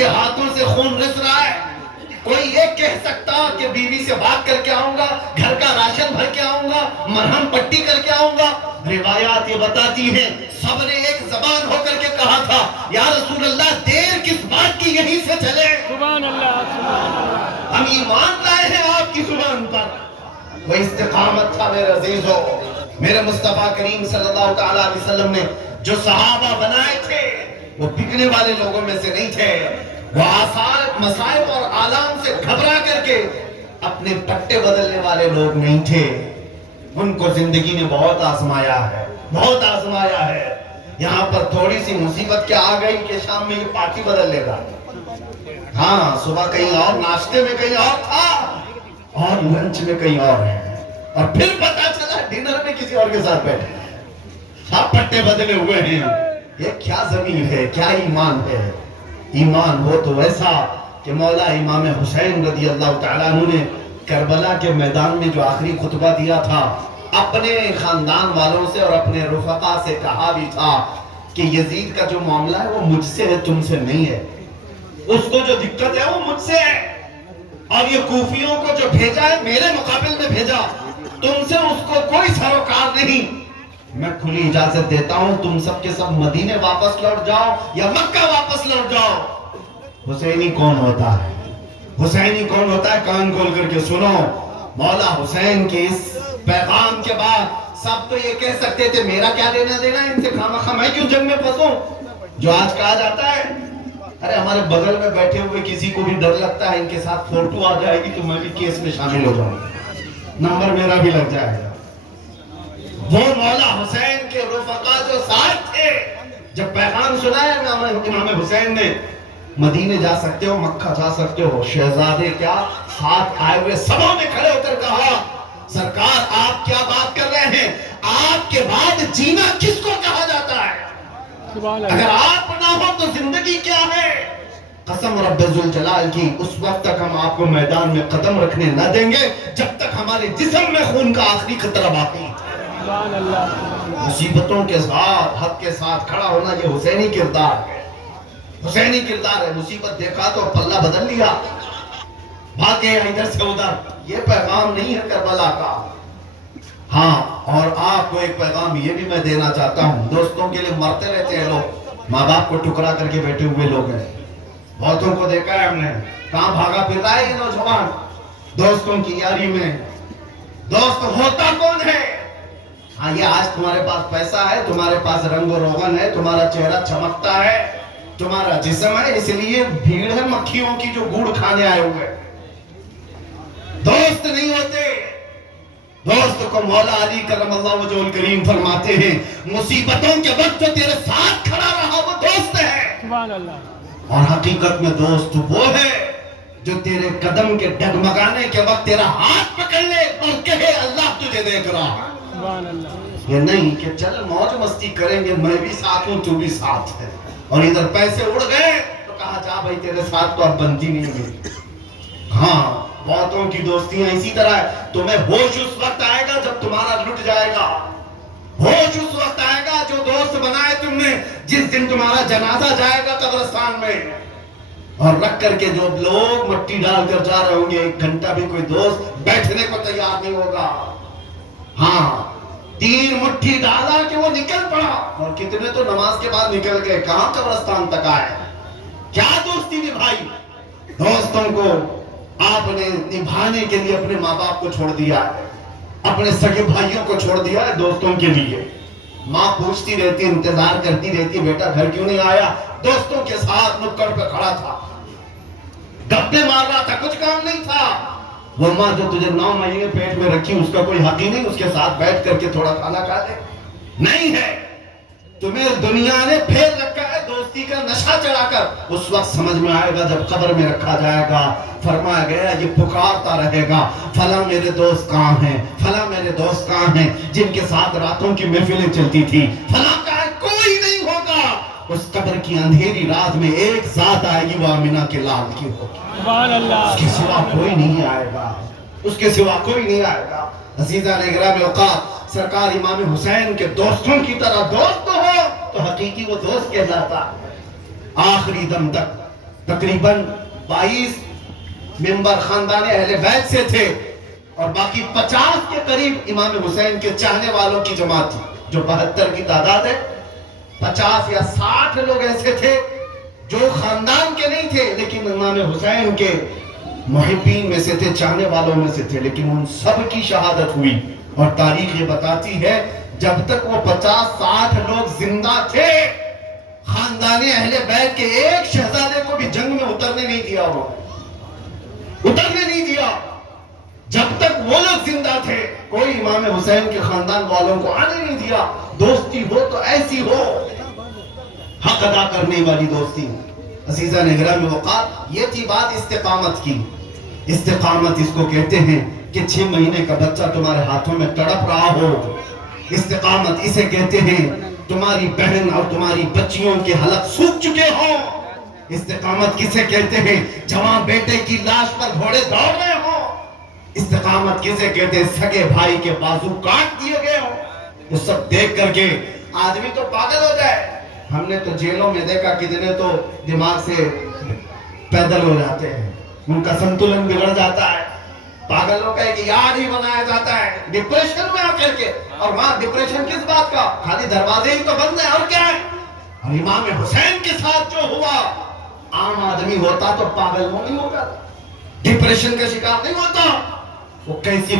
کے ہاتھوں سے خون رس رہا ہے. کوئی یہ کہہ سکتا کہ بیوی سے بات کر کے آؤں گا, گھر کا راشن بھر کے آؤں گا, مرہم پٹی کر کے آؤں گا؟ روایات یہ بتاتی ہیں سب نے ایک زبان ہو کر کے کہا تھا یا رسول اللہ دیر کس بات کی, یہیں سے چلے. سبحان اللہ سبحان اللہ. ہم ایمان لائے ہیں آپ کی زبان پر. وہ استقامت تھا میرے عزیزو. میرے مصطفیٰ کریم صلی اللہ تعالیٰ علیہ وسلم نے جو صحابہ بنائے تھے وہ بکنے والے لوگوں میں سے نہیں تھے. وہ آثار مصائب اور آلام سے گھبرا کر کے اپنے پٹے بدلنے والے لوگ نہیں تھے. ان کو زندگی نے بہت آزمایا ہے, بہت آزمایا ہے. یہاں پر تھوڑی سی مصیبت کیا آ گئی کہ شام میں یہ پارٹی بدل لے گا. ہاں صبح کہیں اور, ناشتے میں کہیں اور تھا, اور لنچ میں کہیں اور ہے, اور پھر پتا چلا ڈنر میں کسی اور کے ساتھ بیٹھے. سب پٹے بدلے ہوئے ہیں. یہ کیا ضمیر ہے, کیا ایمان ہے. ایمان ہو تو ایسا کہ مولا امام حسین رضی اللہ تعالیٰ عنہ نے کربلا کے میدان میں جو آخری خطبہ دیا تھا اپنے خاندان والوں سے اور اپنے رفقا سے کہا بھی تھا کہ یزید کا جو معاملہ ہے وہ مجھ سے ہے, تم سے نہیں ہے. اس کو جو دقت ہے وہ مجھ سے ہے, اور یہ کوفیوں کو جو بھیجا ہے میرے مقابل میں بھیجا, تم سے اس کو کوئی سروکار نہیں. میں کھلی اجازت دیتا ہوں تم سب کے سب مدینے واپس لوٹ جاؤ یا مکہ واپس لوٹ جاؤ. حسینی کون ہوتا ہے, حسینی کون ہوتا ہے؟ کان کھول کر کے سنو. مولا حسین کے اس پیغام کے بعد سب تو یہ کہہ سکتے تھے میرا کیا لینا دینا ان سے, خامخواہ میں کیوں جنگ میں پھنسوں. جو آج کہا جاتا ہے ارے ہمارے بغل میں بیٹھے ہوئے کسی کو بھی ڈر لگتا ہے ان کے ساتھ فوٹو آ جائے گی تو میں بھی کیس میں شامل ہو جاؤں گا, نمبر میرا بھی لگ جائے گا. وہ مولا حسین کے رفقا جو ساتھ تھے جب پیغام سنایا امام حسین نے, مدینے جا سکتے ہو, مکہ جا سکتے ہو, شہزادے کیا ساتھ آئے ہوئے سبوں نے کھڑے ہو کر کہا سرکار آپ کیا بات کر رہے ہیں, آپ کے بعد جینا کس کو کہا جاتا ہے؟ اگر آپ نہ ہو تو زندگی کیا ہے؟ قسم رب ذوالجلال کی اس وقت تک ہم آپ کو میدان میں قدم رکھنے نہ دیں گے جب تک ہمارے جسم میں خون کا آخری قطرہ باقی. مصیبتوں کے ساتھ حق کے ساتھ کھڑا ہونا یہ حسینی کردار ہے, حسینی کردار ہے. مصیبت دیکھا تو پلہ بدل لیا, بھاگے ادھر سے ادھر. یہ پیغام نہیں ہے کربلا کا. ہاں اور آپ کو ایک پیغام یہ بھی میں دینا چاہتا ہوں, دوستوں کے لیے مرتے رہتے ہیں لوگ, ماں باپ کو ٹکرا کر کے بیٹھے ہوئے لوگ ہیں. بہتوں کو دیکھا ہے ہم نے, کہاں بھاگا پھر رہا ہے یہ نوجوان دوستوں کی یاری میں. دوست ہوتا کون ہے؟ ہاں یہ آج تمہارے پاس پیسہ ہے, تمہارے پاس رنگ و روغن ہے, تمہارا چہرہ چمکتا ہے, تمہارا جسم ہے, اس لیے بھیڑ ہے مکھیوں کی جو گوڑ کھانے آئے ہوئے. دوست نہیں ہوتے. دوست کو مولا علی کرم اللہ وجہ الکریم فرماتے ہیں مصیبتوں کے وقت جو تیرے ساتھ کھڑا رہا وہ دوست ہے. سبحان اللہ. اور حقیقت میں دوست وہ ہے جو تیرے قدم کے ڈگمگانے کے وقت تیرا ہاتھ پکڑ لے اور کہے اللہ تجھے دیکھ رہا ہے. سبحان اللہ. یہ نہیں کہ چل موج مستی کریں گے, میں بھی ساتھ ہوں تو بھی ساتھ ہے, اور ادھر پیسے اڑ گئے تو کہا جا بھائی تیرے ساتھ تو اب بنتی نہیں ہوئی. ہاں بہتوں کی دوستیاں اسی طرح ہے. تمہیں ہوش اس وقت آئے گا جب تمہارا لٹ جائے گا, ہوش اس وقت آئے گا جو دوست بنائے تم نے جس دن تمہارا جنازہ جائے گا قبرستان میں, اور رکھ کر کے جو لوگ مٹی ڈال کر جا رہے ہوں گے, ایک گھنٹہ بھی کوئی دوست بیٹھنے کو تیار نہیں ہوگا. ہاں 3 مٹھی ڈالا کہ وہ نکل پڑا, اور کتنے تو نماز کے بعد نکل گئے, کہاں قبرستان تک آئے. کیا دوستی نبھائی؟ دوستوں کو آپ نے نبھانے کے لیے اپنے ماں باپ کو چھوڑ دیا ہے, اپنے سگے بھائیوں کو چھوڑ دیا ہے دوستوں کے لیے. ماں پوچھتی رہتی, انتظار کرتی رہتی بیٹا گھر کیوں نہیں آیا. دوستوں کے ساتھ نکڑ پہ کھڑا تھا, گپے مار رہا تھا, کچھ کام نہیں تھا. وہ ماں جو تجھے 9 مہینے پیٹ میں رکھی اس کا کوئی حق ہی نہیں اس کے ساتھ بیٹھ کر کے تھوڑا کھانا کھا لے. نہیں ہے, تمہیں دنیا نے پھیر رکھا ہے دوستی کا نشہ چڑھا کر. اس وقت سمجھ میں آئے گا جب قبر میں رکھا جائے گا, فرمایا گیا یہ پکارتا رہے گا فلاں میرے دوست کہاں ہیں, فلاں میرے دوست کہاں ہیں جن کے ساتھ راتوں کی محفلیں چلتی تھی, فلاں کہاں ہے, کوئی نہیں ہوگا. اس قبر کی اندھیری رات میں ایک ذات آئے گی, وہ آمنہ کے لال کی ہوگی. سبحان اللہ. اس کے سوا کوئی نہیں آئے گا, اس کے سوا کوئی نہیں آئے گا. عزیزان اکرام اوقات, سرکار امام حسین کے دوستوں کی طرح دوست ہو تو حقیقی وہ دوست کہلاتا ہے. آخری دم تک تقریباً 22 ممبر خاندان اہل بیت سے تھے اور باقی 50 کے قریب امام حسین کے چاہنے والوں کی جماعت تھی، جو 72 کی تعداد ہے۔ 50 یا 60 لوگ ایسے تھے جو خاندان کے نہیں تھے لیکن امام حسین کے محبین میں سے تھے، چاہنے والوں میں سے تھے، لیکن ان سب کی شہادت ہوئی۔ اور تاریخ یہ بتاتی ہے جب تک وہ 50-60 لوگ زندہ تھے، خاندان اہل بیت کے ایک شہزادے کو بھی جنگ میں اترنے نہیں دیا، اترنے نہیں دیا۔ جب تک وہ لوگ زندہ تھے کوئی امام حسین کے خاندان والوں کو آنے نہیں دیا۔ دوستی ہو تو ایسی ہو، حق ادا کرنے والی دوستی ہو۔ عزیزان اکرام وقار، یہ تھی بات استقامت کی۔ استقامت اس کو کہتے ہیں کہ 6 مہینے کا بچہ تمہارے ہاتھوں میں تڑپ رہا ہو۔ استقامت اسے کہتے ہیں تمہاری بہن اور تمہاری بچیوں کے حلق سوکھ چکے ہوں۔ استقامت کسے کہتے ہیں جوان بیٹے کی لاش پر گھوڑے دوڑ رہے ہوں۔ استقامت کسے کہتے ہیں سگے بھائی کے بازو کاٹ دیے گئے ہوں۔ وہ سب دیکھ کر کے آدمی تو پاگل ہو جائے۔ ہم نے تو جیلوں میں دیکھا کتنے تو دماغ سے پیدل ہو جاتے ہیں، ان کا سنتولن بگڑ جاتا ہے، پاگلوں کا ایک یاد ہی بنایا جاتا ہے ڈپریشن میں آ کر کے۔ اور وہاں ڈپریشن کس بات کا؟ خالی دروازے ہی تو بند ہیں اور کیا ہے۔ اور امام حسین کے ساتھ جو ہوا، عام آدمی ہوتا تو پاگل نہیں ہوگا، ڈپریشن کا شکار نہیں ہوتا۔ وہ کیسی